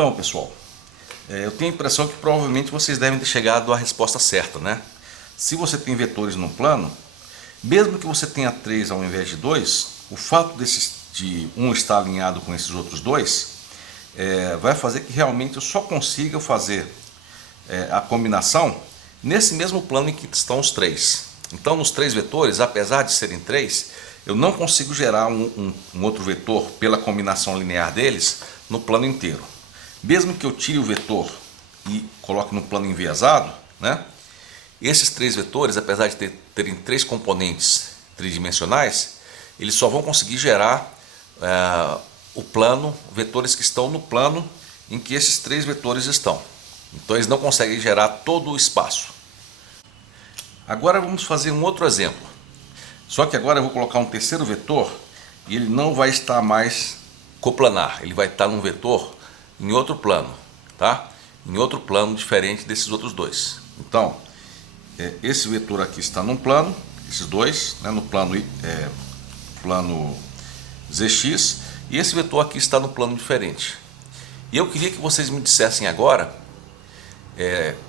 Então, pessoal, eu tenho a impressão que provavelmente vocês devem ter chegado à resposta certa, né? Se você tem vetores no plano, mesmo que você tenha 3 ao invés de 2, o fato de um estar alinhado com esses outros dois vai fazer que realmente eu só consiga fazer a combinação nesse mesmo plano em que estão os 3. Então, nos 3 vetores, apesar de serem 3, eu não consigo gerar um outro vetor pela combinação linear deles no plano inteiro. Mesmo que eu tire o vetor e coloque no plano enviesado, né? Esses 3 vetores, apesar de terem 3 componentes tridimensionais, eles só vão conseguir gerar vetores que estão no plano em que esses 3 vetores estão. Então eles não conseguem gerar todo o espaço. Agora vamos fazer um outro exemplo. Só que agora eu vou colocar um terceiro vetor e ele não vai estar mais coplanar. Ele vai estar num vetor em outro plano, tá? Em outro plano diferente desses outros dois. Então, esse vetor aqui está num plano, esses dois, né, no plano ZX, e esse vetor aqui está no plano diferente. E eu queria que vocês me dissessem agora,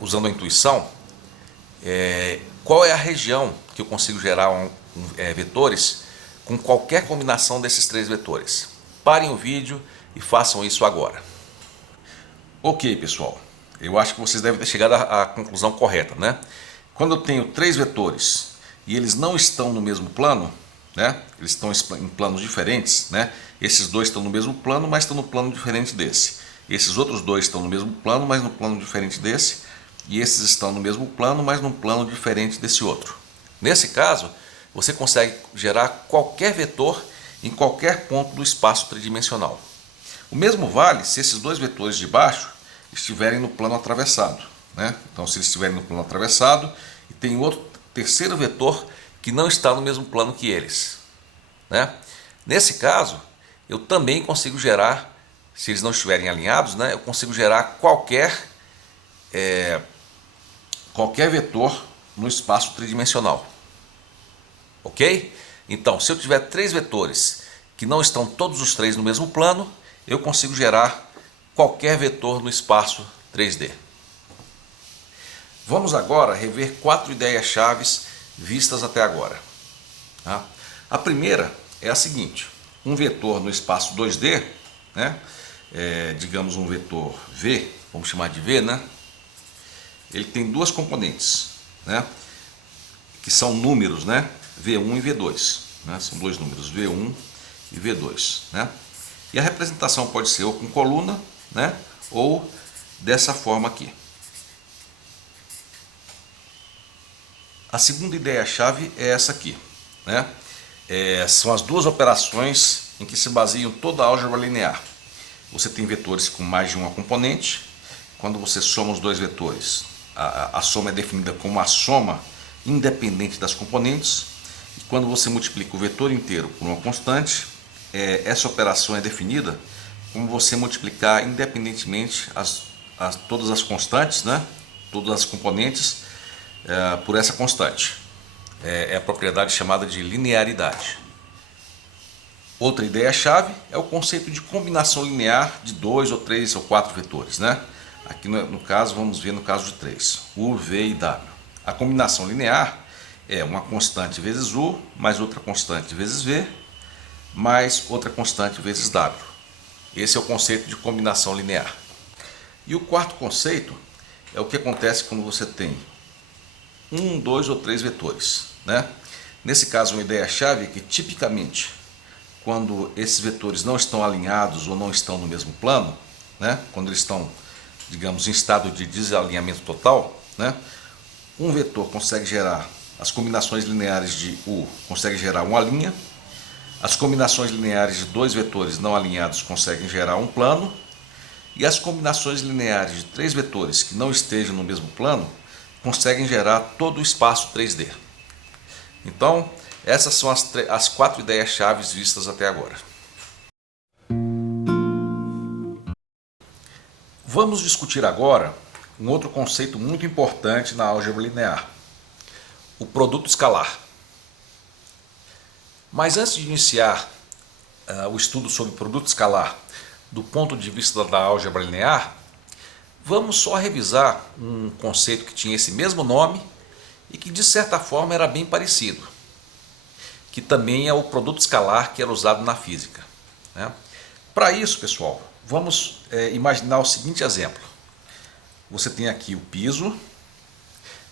usando a intuição, qual é a região que eu consigo gerar vetores com qualquer combinação desses 3 vetores. Parem o vídeo e façam isso agora. Ok, pessoal, eu acho que vocês devem ter chegado à conclusão correta, né? Quando eu tenho 3 vetores e eles não estão no mesmo plano, né? Eles estão em planos diferentes, né? Esses dois estão no mesmo plano, mas estão no plano diferente desse. Esses outros dois estão no mesmo plano, mas no plano diferente desse. E esses estão no mesmo plano, mas num plano diferente desse outro. Nesse caso, você consegue gerar qualquer vetor em qualquer ponto do espaço tridimensional. O mesmo vale se esses dois vetores de baixo estiverem no plano atravessado, né? Então, se eles estiverem no plano atravessado e tem outro terceiro vetor que não está no mesmo plano que eles, né? Nesse caso, eu também consigo gerar, se eles não estiverem alinhados, né? Eu consigo gerar qualquer vetor no espaço tridimensional. Ok? Então, se eu tiver 3 vetores que não estão todos os 3 no mesmo plano, eu consigo gerar qualquer vetor no espaço 3D. Vamos agora rever 4 ideias-chave vistas até agora. Tá? A primeira é a seguinte: um vetor no espaço 2D, né? Digamos um vetor V, vamos chamar de V, né? Ele tem 2 componentes, né? Que são números, né? V1 e V2, né? São 2 números, V1 e V2, né? E a representação pode ser ou com coluna, né? Ou dessa forma aqui. A segunda ideia-chave é essa aqui, né? São as 2 operações em que se baseiam toda a álgebra linear. Você tem vetores com mais de uma componente. Quando você soma os 2 vetores, a soma é definida como a soma independente das componentes. E quando você multiplica o vetor inteiro por uma constante, essa operação é definida como você multiplicar independentemente todas as constantes, né? Todas as componentes por essa constante. É a propriedade chamada de linearidade. Outra ideia-chave é o conceito de combinação linear de 2 ou 3 ou 4 vetores, né? Aqui no caso, vamos ver no caso de 3, U, V e W. A combinação linear é uma constante vezes U, mais outra constante vezes V, mais outra constante vezes W. Esse é o conceito de combinação linear. E o quarto conceito é o que acontece quando você tem 1, 2 ou 3 vetores, né? Nesse caso, uma ideia-chave é que, tipicamente, quando esses vetores não estão alinhados ou não estão no mesmo plano, né? Quando eles estão, digamos, em estado de desalinhamento total, né? Um vetor consegue gerar, as combinações lineares de U conseguem gerar uma linha, as combinações lineares de 2 vetores não alinhados conseguem gerar um plano, e as combinações lineares de 3 vetores que não estejam no mesmo plano conseguem gerar todo o espaço 3D. Então, essas são as 4 ideias-chave vistas até agora. Vamos discutir agora um outro conceito muito importante na álgebra linear: o produto escalar. Mas antes de iniciar o estudo sobre produto escalar, do ponto de vista da álgebra linear, vamos só revisar um conceito que tinha esse mesmo nome e que de certa forma era bem parecido, que também é o produto escalar que era usado na física, né? Para isso, pessoal, vamos imaginar o seguinte exemplo. Você tem aqui o piso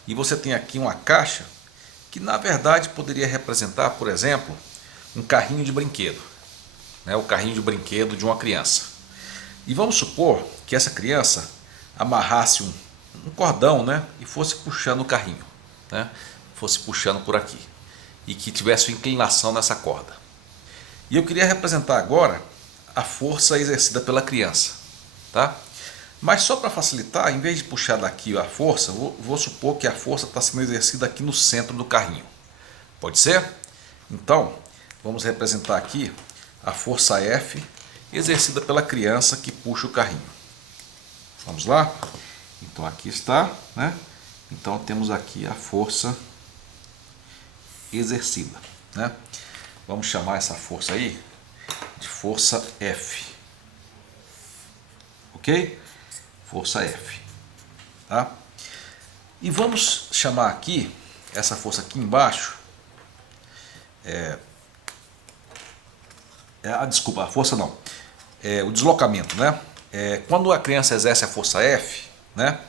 e você tem aqui uma caixa que na verdade poderia representar, por exemplo, um carrinho de brinquedo, né? O carrinho de brinquedo de uma criança. E vamos supor que essa criança amarrasse um cordão, né? E fosse puxando o carrinho, né? Fosse puxando por aqui e que tivesse inclinação nessa corda. E eu queria representar agora a força exercida pela criança, tá? Mas só para facilitar, em vez de puxar daqui a força, vou supor que a força está sendo exercida aqui no centro do carrinho. Pode ser? Então, vamos representar aqui a força F exercida pela criança que puxa o carrinho. Vamos lá? Então aqui está, né? Então temos aqui a força exercida, né? Vamos chamar essa força aí de força F. Ok? Força F, tá? E vamos chamar aqui essa força aqui embaixo desculpa, a força não, o deslocamento, né? Quando a criança exerce a força F, né?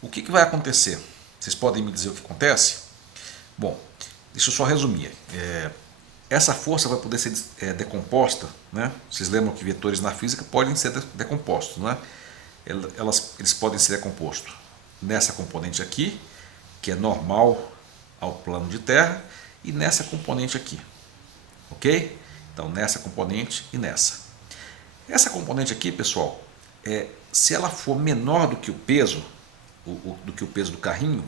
O que vai acontecer? Vocês podem me dizer o que acontece? Bom, deixa eu só resumir. Essa força vai poder ser decomposta, né? Vocês lembram que vetores na física podem ser decompostos, né? Eles podem ser decompostos nessa componente aqui, que é normal ao plano de terra, e nessa componente aqui, ok? Então nessa componente e nessa. Essa componente aqui, pessoal, se ela for menor do que o peso, do carrinho,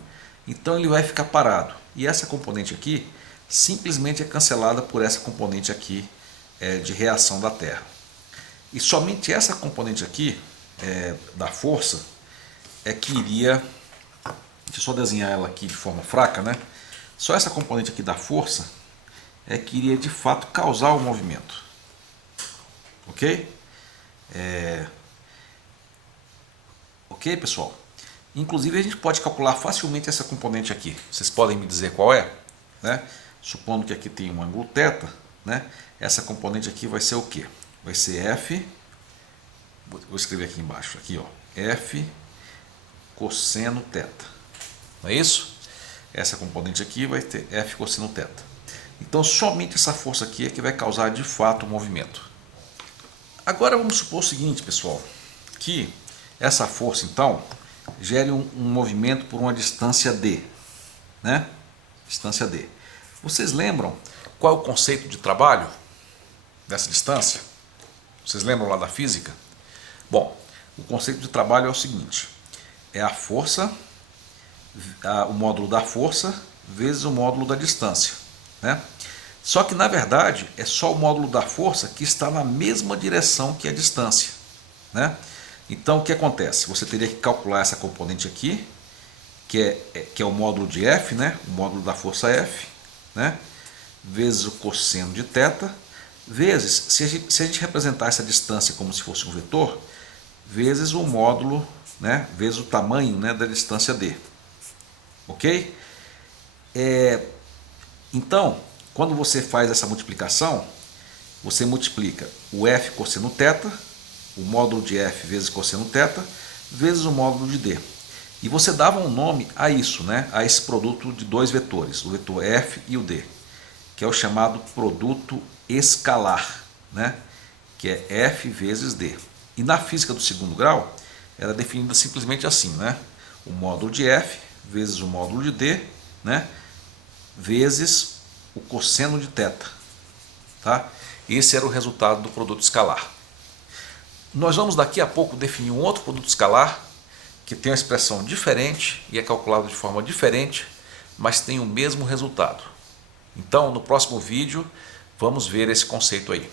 então ele vai ficar parado. E essa componente aqui simplesmente é cancelada por essa componente aqui de reação da Terra. E somente essa componente aqui da força que iria, deixa eu só desenhar ela aqui de forma fraca, né? Só essa componente aqui da força que iria de fato causar o movimento, ok? Ok, pessoal? Inclusive a gente pode calcular facilmente essa componente aqui. Vocês podem me dizer qual é, né? Supondo que aqui tem um ângulo θ, né? Essa componente aqui vai ser o quê? Vai ser F, vou escrever aqui embaixo, aqui ó, F cosseno θ. Não é isso? Essa componente aqui vai ter F cosseno θ. Então somente essa força aqui é que vai causar de fato o movimento. Agora vamos supor o seguinte, pessoal, que essa força então gere um movimento por uma distância d, né? Distância d. Vocês lembram qual é o conceito de trabalho dessa distância? Vocês lembram lá da física? Bom, o conceito de trabalho é o seguinte: é a força, o módulo da força vezes o módulo da distância, né? Só que na verdade é só o módulo da força que está na mesma direção que a distância, né? Então o que acontece? Você teria que calcular essa componente aqui, que é o módulo de F, né? O módulo da força F, né? Vezes o cosseno de θ, vezes, se a gente representar essa distância como se fosse um vetor, vezes o módulo, né? Vezes o tamanho, né, da distância d. Ok? Então, quando você faz essa multiplicação, você multiplica o F cosseno θ, o módulo de F vezes cosseno θ, vezes o módulo de d. E você dava um nome a isso, né? A esse produto de dois vetores, o vetor F e o d, que é o chamado produto escalar, né? Que é F vezes d. E na física do segundo grau, ela é definida simplesmente assim, né? O módulo de F vezes o módulo de d, né? Vezes o cosseno de θ, tá? Esse era o resultado do produto escalar. Nós vamos daqui a pouco definir um outro produto escalar que tem uma expressão diferente e é calculado de forma diferente, mas tem o mesmo resultado. Então, no próximo vídeo, vamos ver esse conceito aí.